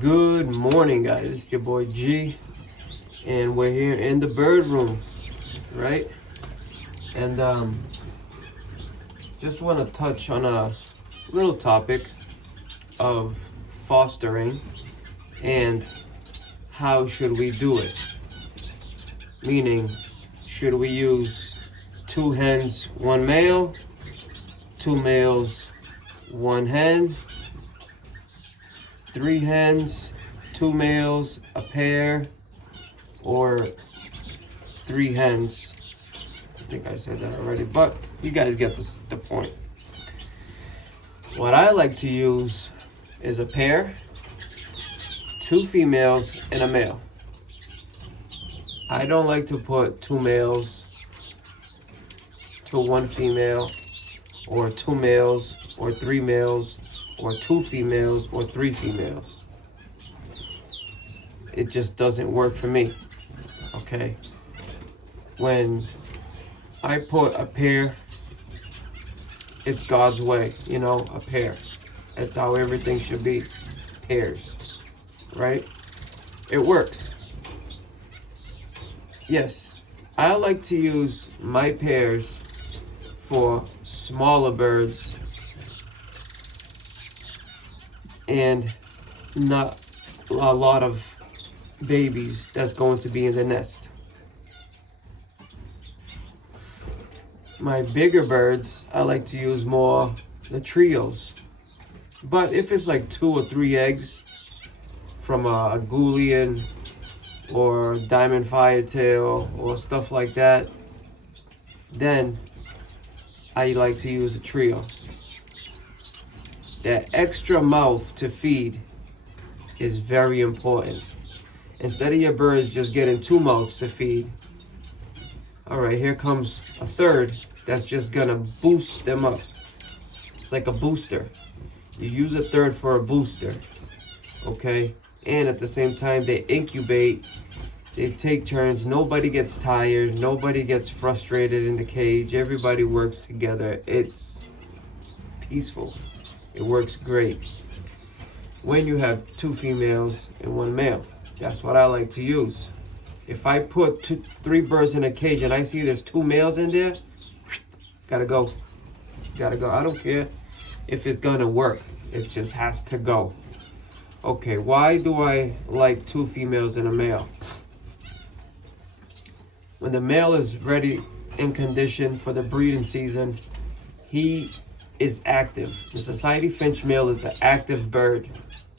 Good morning, guys. It's your boy G, and we're here in the bird room, right? And just want to touch on a little topic of fostering and how should we do it. Meaning, should we use 2 hens, 1 male, 2 males, 1 hen, 3 hens, 2 males, a pair, or 3 hens. I think I said that already, but you guys get the point. What I like to use is a pair, 2 females, and a male. I don't like to put 2 males to 1 female, or 2 males, or 3 males, or 2 females, or 3 females. It just doesn't work for me, okay? When I put a pair, it's God's way, a pair. That's how everything should be, pairs, right? It works. Yes, I like to use my pairs for smaller birds and not a lot of babies that's going to be in the nest. My bigger birds, I like to use more the trios. But if it's like 2 or 3 eggs from a Goulian or Diamond Firetail or stuff like that, then I like to use a trio. That extra mouth to feed is very important. Instead of your birds just getting 2 mouths to feed, all right, here comes a third that's just gonna boost them up. It's like a booster. You use a third for a booster, okay? And at the same time, they incubate, they take turns, nobody gets tired, nobody gets frustrated in the cage, everybody works together. It's peaceful. It works great when you have 2 females and 1 male. That's what I like to use. If I put 3 birds in a cage and I see there's 2 males in there, gotta go. Gotta go. I don't care if it's gonna work. It just has to go. Okay, why do I like 2 females and a male? When the male is ready in condition for the breeding season, he is active. The Society Finch male is an active bird.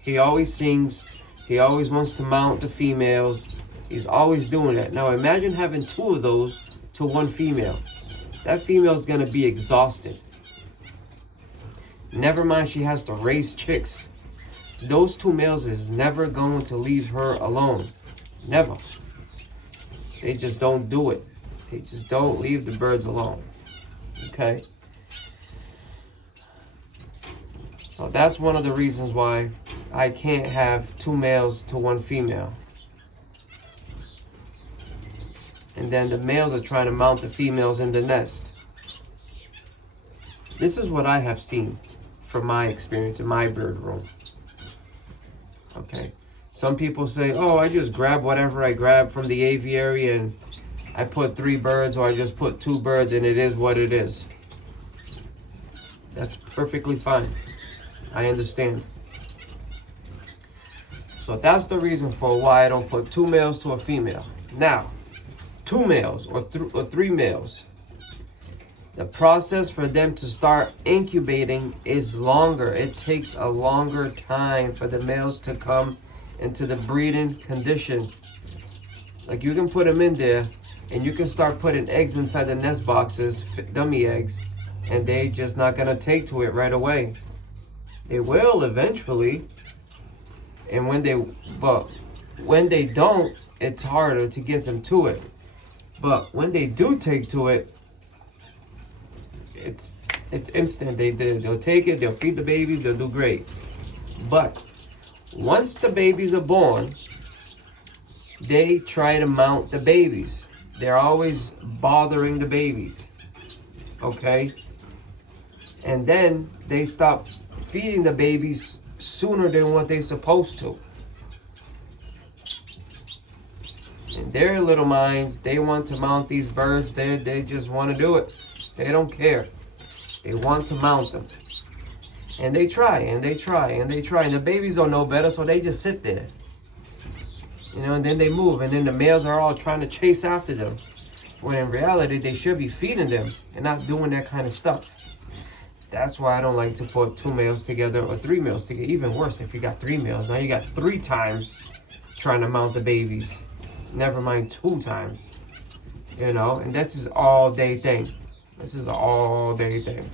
He always sings. He always wants to mount the females. He's always doing that. Now imagine having 2 of those to 1 female. That female is going to be exhausted. Never mind she has to raise chicks. Those 2 males is never going to leave her alone. Never. They just don't do it. They just don't leave the birds alone. Okay? So that's one of the reasons why I can't have 2 males to 1 female. And then the males are trying to mount the females in the nest. This is what I have seen from my experience in my bird room. Okay. Some people say, oh, I just grab whatever I grab from the aviary and I put 3 birds, or I just put 2 birds, and it is what it is. That's perfectly fine. I understand. So that's the reason for why I don't put 2 males to a female. Now, 2 males or 3 males, the process for them to start incubating is longer. It takes a longer time for the males to come into the breeding condition. Like, you can put them in there and you can start putting eggs inside the nest boxes, dummy eggs, and they just not gonna take to it right away. They will eventually, and when they don't, it's harder to get them to it. But when they do take to it, it's instant. They'll take it, they'll feed the babies, they'll do great. But once the babies are born, they try to mount the babies. They're always bothering the babies, okay? And then they stop feeding the babies sooner than what they're supposed to. their little minds, they want to mount these birds. They just want to do it. They don't care. They want to mount them. And they try, and they try, and they try. And the babies don't know better, so they just sit there. You know, and then they move. And then the males are all trying to chase after them. When in reality, they should be feeding them and not doing that kind of stuff. That's why I don't like to put 2 males together or 3 males together. Even worse, if you got 3 males. Now you got 3 times trying to mount the babies. Never mind 2 times. You know, and this is all day thing. This is an all day thing.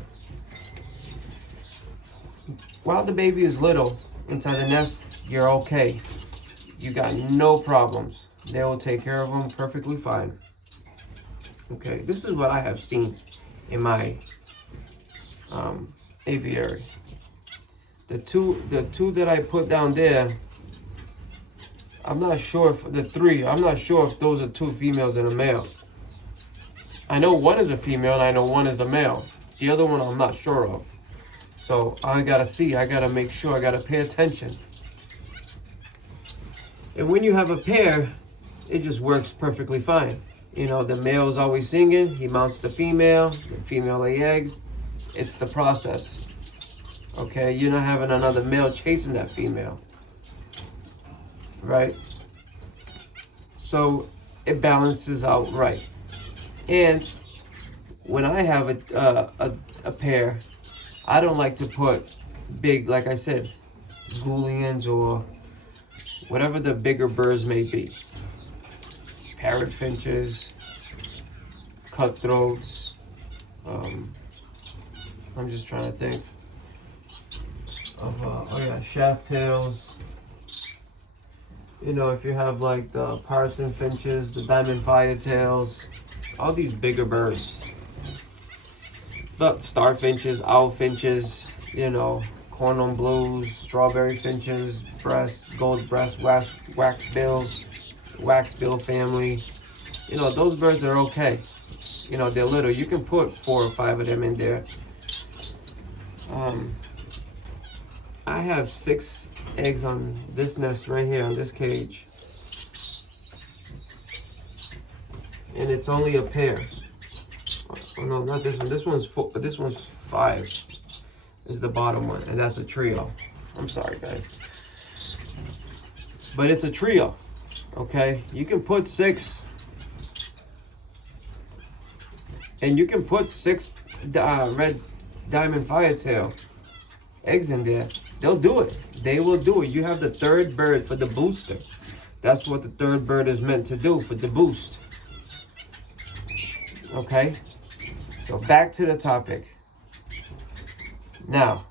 While the baby is little inside the nest, you're okay. You got no problems. They will take care of them perfectly fine. Okay, this is what I have seen in my aviary. The two that I put down there, I'm not sure if the 3, I'm not sure if those are 2 females and a male. I know one is a female and I know one is a male. The other one I'm not sure of. So I gotta see, I gotta make sure, I gotta pay attention. And when you have a pair, it just works perfectly fine. You know, the male is always singing, he mounts the female lay eggs. It's the process. Okay, you're not having another male chasing that female. Right? So it balances out right. And when I have a pair, I don't like to put big, like I said, Goulians or whatever the bigger birds may be. Parrot finches, cutthroats. I'm just trying to think of, shaft tails. You know, if you have like the Parson finches, the diamond firetails, all these bigger birds. But star finches, owl finches, you know, cornhorn blues, strawberry finches, gold breast, wax bill family. You know, those birds are okay. You know, they're little. You can put 4 or 5 of them in there. I have 6 eggs on this nest right here, on this cage. And it's only a pair. Oh no, not this one. This one's 4, but this one's 5. Is the bottom one, and that's a trio. I'm sorry, guys. But it's a trio, okay? You can put 6, and you can put 6 red diamond firetail eggs in there. They'll do it. They will do it. You have the 3rd bird for the booster. That's what the 3rd bird is meant to do, for the boost. Okay? So back to the topic. Now,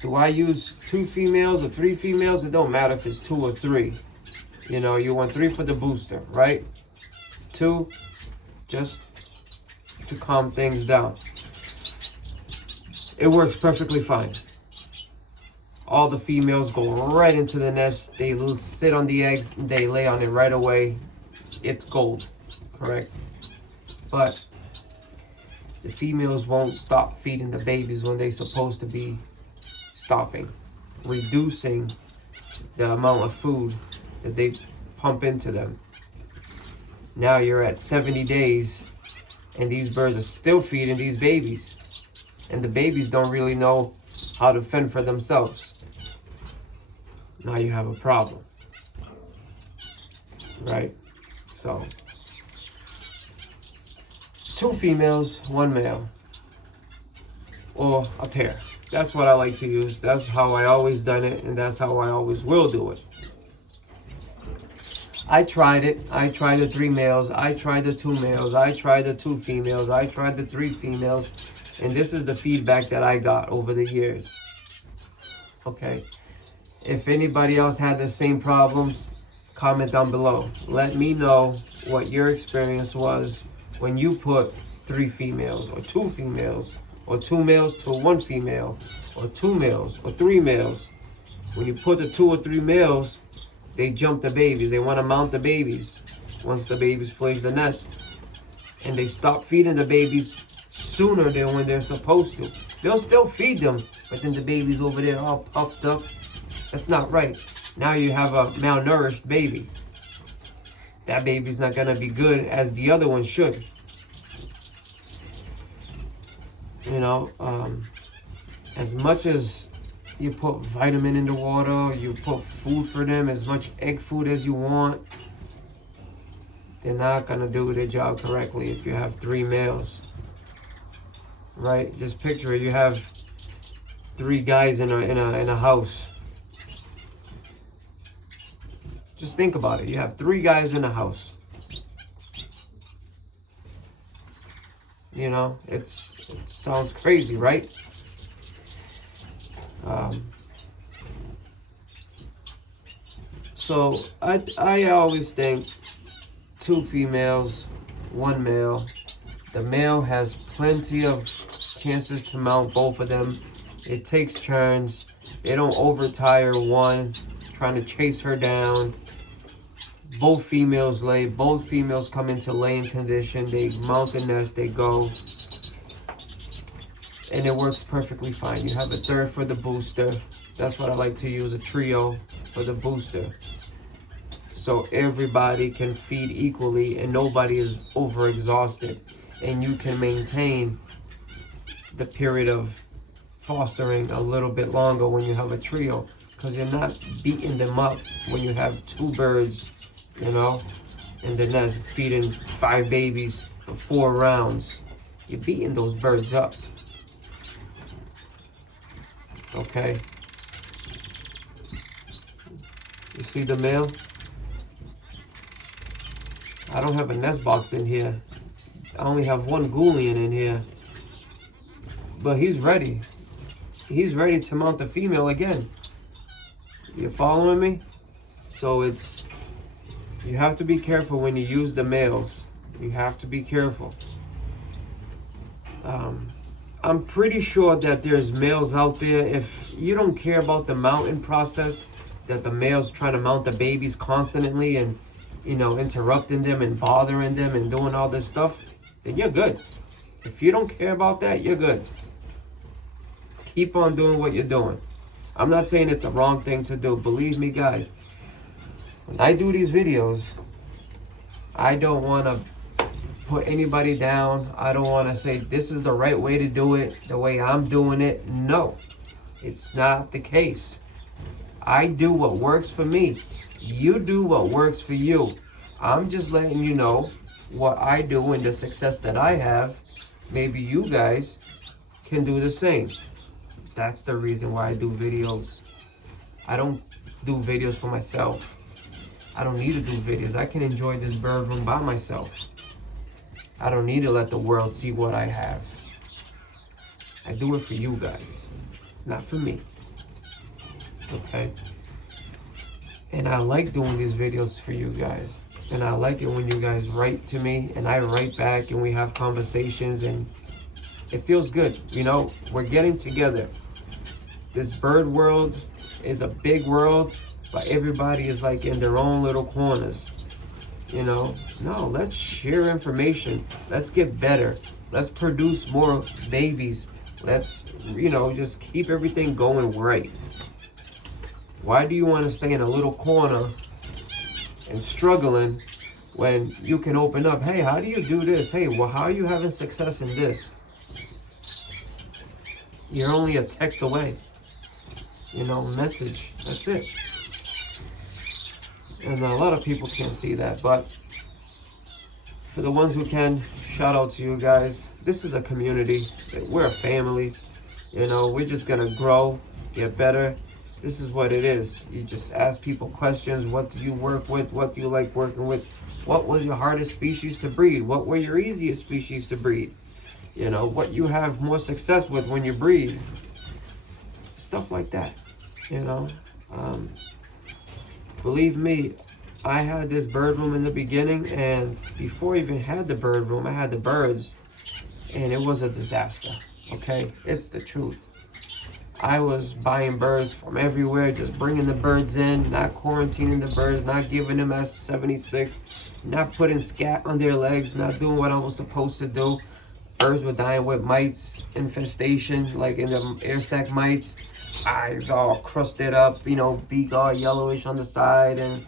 do I use 2 females or 3 females? It don't matter if it's 2 or 3. You know, you want 3 for the booster, right? 2, just to calm things down. It works perfectly fine. All the females go right into the nest. They sit on the eggs. They lay on it right away. It's gold, correct? But the females won't stop feeding the babies when they're supposed to be stopping, reducing the amount of food that they pump into them. Now you're at 70 days and these birds are still feeding these babies. And the babies don't really know how to fend for themselves. Now you have a problem. Right? So 2 females, 1 male, or a pair. That's what I like to use. That's how I always done it, and that's how I always will do it. I tried it. I tried the 3 males. I tried the 2 males. I tried the 2 females. I tried the 3 females. And this is the feedback that I got over the years. Okay. If anybody else had the same problems, comment down below. Let me know what your experience was when you put 3 females or 2 females or 2 males to 1 female or 2 males or 3 males. When you put the 2 or 3 males, they jump the babies. They want to mount the babies once the babies fledge the nest. And they stop feeding the babies sooner than when they're supposed to. They'll still feed them, but then the baby's over there all puffed up. That's not right. Now you have a malnourished baby. that baby's not gonna be good as the other one should. You know, as much as you put vitamin in the water, you put food for them, as much egg food as you want, they're not gonna do their job correctly if you have 3 males. Right? Just picture it. You have 3 guys in a house. Just think about it. You have 3 guys in a house. You know, it sounds crazy, right? So I always think 2 females, 1 male. The male has plenty of chances to mount both of them. It takes turns. They don't overtire one trying to chase her down. Both females lay. Both females come into laying condition. They mount the nest. They go. And it works perfectly fine. You have a third for the booster. That's what I like to use, a trio for the booster. So everybody can feed equally and nobody is overexhausted. And you can maintain the period of fostering a little bit longer when you have a trio, because you're not beating them up when you have 2 birds, you know, in the nest feeding 5 babies for 4 rounds. You're beating those birds up. Okay. You see the male? I don't have a nest box in here. I only have 1 Ghoulian in here. But he's ready. He's ready to mount the female again. You following me? So you have to be careful when you use the males. You have to be careful. I'm pretty sure that there's males out there, if you don't care about the mounting process, that the male's trying to mount the babies constantly and, you know, interrupting them and bothering them and doing all this stuff, then you're good. If you don't care about that, you're good. Keep on doing what you're doing. I'm not saying it's a wrong thing to do. Believe me, guys, when I do these videos, I don't want to put anybody down. I don't want to say this is the right way to do it, the way I'm doing it. No, it's not the case. I do what works for me. You do what works for you. I'm just letting you know what I do and the success that I have. Maybe you guys can do the same. That's the reason why I do videos. I don't do videos for myself. I don't need to do videos. I can enjoy this bird room by myself. I don't need to let the world see what I have. I do it for you guys, not for me. Okay? And I like doing these videos for you guys. And I like it when you guys write to me and I write back and we have conversations and it feels good. You know, we're getting together. This bird world is a big world, but everybody is like in their own little corners. You know, no, let's share information. Let's get better. Let's produce more babies. Let's, you know, just keep everything going right. Why do you want to stay in a little corner and struggling when you can open up? Hey, how do you do this? Hey, well, how are you having success in this? You're only a text away. You know, message. That's it. And a lot of people can't see that, but for the ones who can, shout out to you guys. This is a community. We're a family. You know, we're just gonna grow, get better. This is what it is. You just ask people questions. What do you work with? What do you like working with? What was your hardest species to breed? What were your easiest species to breed? You know, what you have more success with when you breed. Stuff like that, you know. Believe me, I had this bird room in the beginning, and before I even had the bird room, I had the birds, and it was a disaster, okay? It's the truth. I was buying birds from everywhere, just bringing the birds in, not quarantining the birds, not giving them S76, not putting scat on their legs, not doing what I was supposed to do. Birds were dying with mites, infestation, like in the air sac mites. Eyes all crusted up, you know, beak all yellowish on the side, and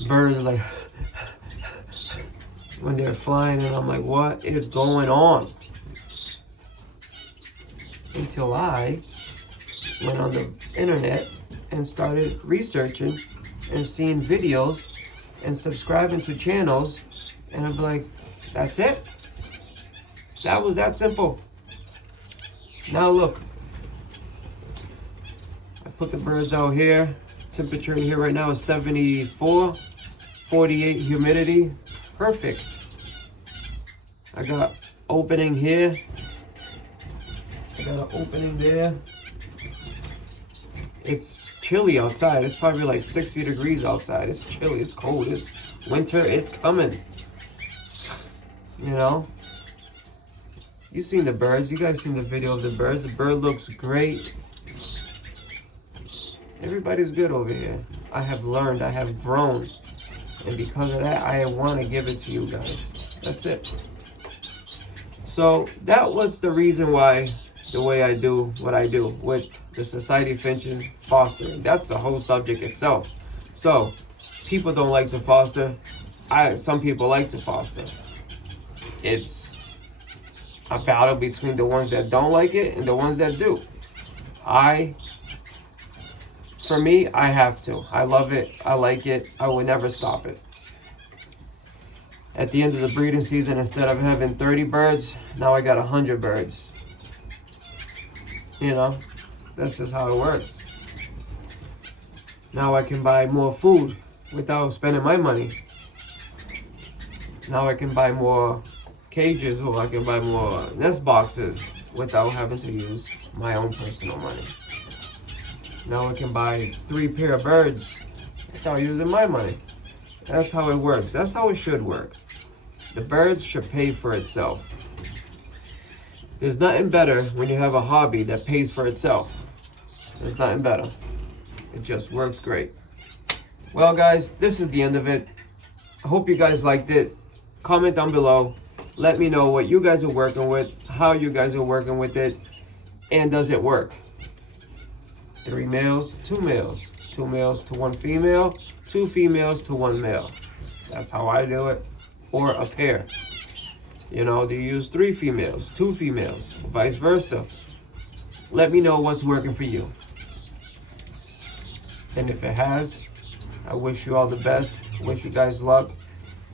birds like when they're flying, and I'm like, what is going on? Until I went on the internet and started researching and seeing videos and subscribing to channels, and I'm like, that's it. That was that simple. Now look, I put the birds out here. Temperature in here right now is 74, 48 humidity. Perfect. I got opening here. I got an opening there. It's chilly outside. It's probably like 60 degrees outside. It's chilly. It's cold. It's winter is coming. You know? You seen the birds. You guys seen the video of the birds. The bird looks great. Everybody's good over here. I have learned. I have grown. And because of that, I want to give it to you guys. That's it. So that was the reason why, the way I do what I do with the Society Finches fostering. That's the whole subject itself. So people don't like to foster. Some people like to foster. It's a battle between the ones that don't like it and the ones that do. For me, I have to. I love it. I like it. I would never stop it. At the end of the breeding season, instead of having 30 birds, now I got 100 birds. You know, that's just how it works. Now I can buy more food without spending my money. Now I can buy more cages, or I can buy more nest boxes without having to use my own personal money. Now I can buy 3 pair of birds without using my money. That's how it works. That's how it should work. The birds should pay for itself. There's nothing better when you have a hobby that pays for itself. There's nothing better. It just works great. Well, guys, this is the end of it. I hope you guys liked it. Comment down below. Let me know what you guys are working with, how you guys are working with it, and does it work? 3 males, 2 males. 2 males to 1 female, 2 females to 1 male. That's how I do it. Or a pair. You know, do you use 3 females, 2 females, or vice versa? Let me know what's working for you. And if it has, I wish you all the best. Wish you guys luck.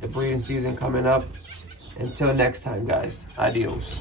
The breeding season coming up. Until next time, guys. Adios.